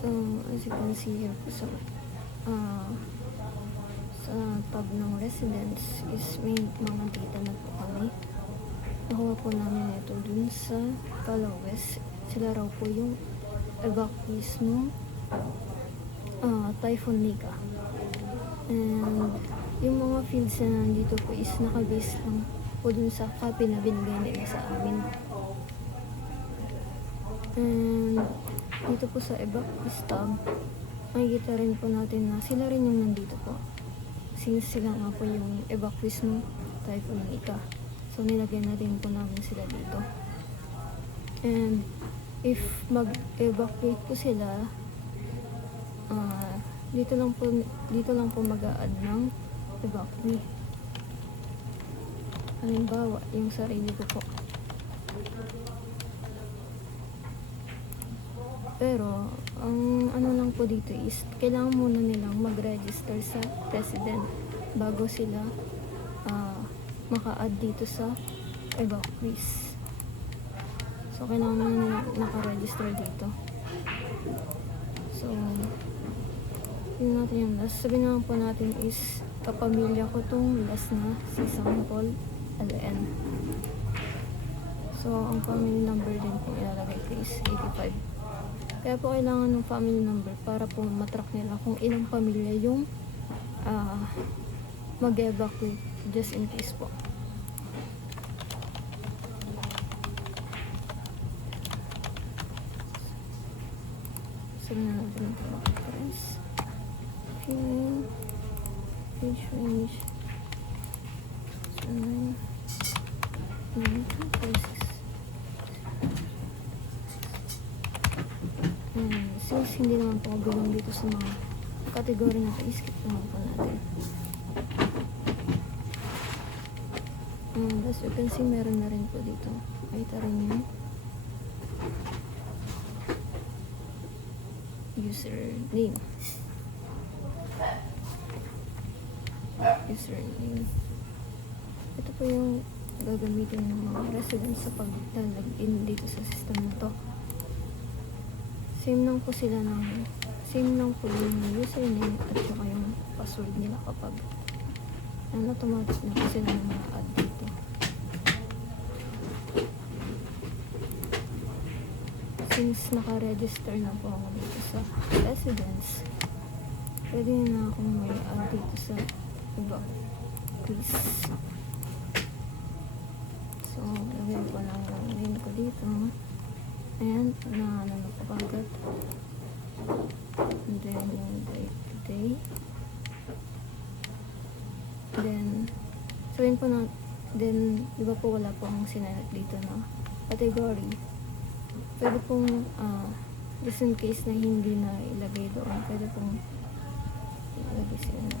So, as you can see here po uh, sa tab ng residence is may mga data na po kami. Nakuha po namin ito dun sa Calawes. Sila raw po yung evacuees ng Typhoon Nika. And yung mga fields na nandito po is nakabase lang po dun sa copy na binigay nila sa amin. And dito po sa evacuees tab, makikita rin po natin na sila rin yung nandito po. Since sila nga po yung evacuees ng Typhoon Nika. So nilagyan na din po namin sila dito. And if mag-evacuate po sila, dito lang po mag-a-add ng evacuee. Halimbawa, yung sarili ko po. Pero ang ano lang po dito is kailangan muna nilang mag-register sa resident bago sila maka-add dito sa evacuees. So kailangan muna nilang naka-register dito. So yun natin yung last. Sabihin naman po natin is kapamilya ko tong last na si Sampol LN. So ang family number din po ilalagay ko is 85. Kaya po kailangan ng family number para po matrack nila kung ilang pamilya yung mag-evacuate just in case po. Sabi na natin ito mga friends. Page range 9 since hindi naman po bilong dito sa mga category na ito, skip naman po natin. And as you can see, meron na rin po dito. Makita rin yung username. Ito po yung gagamitin ng mga residents sa pag-login dito sa system na to. Same lang po yung username at saka yung password nila kapag automatic na po sila na ma-add dito. Since naka-register na po ako dito sa residence, pwede na akong may add dito sa evacuees. So, lagyan ko lang yung name ko dito. And, na po agad. And then, yung day. Then, sabihin po na, then, di ba po wala po akong sinelect dito na category. Pwede pong, just in case na hindi na ilagay doon, pwede pong ilagay sila na,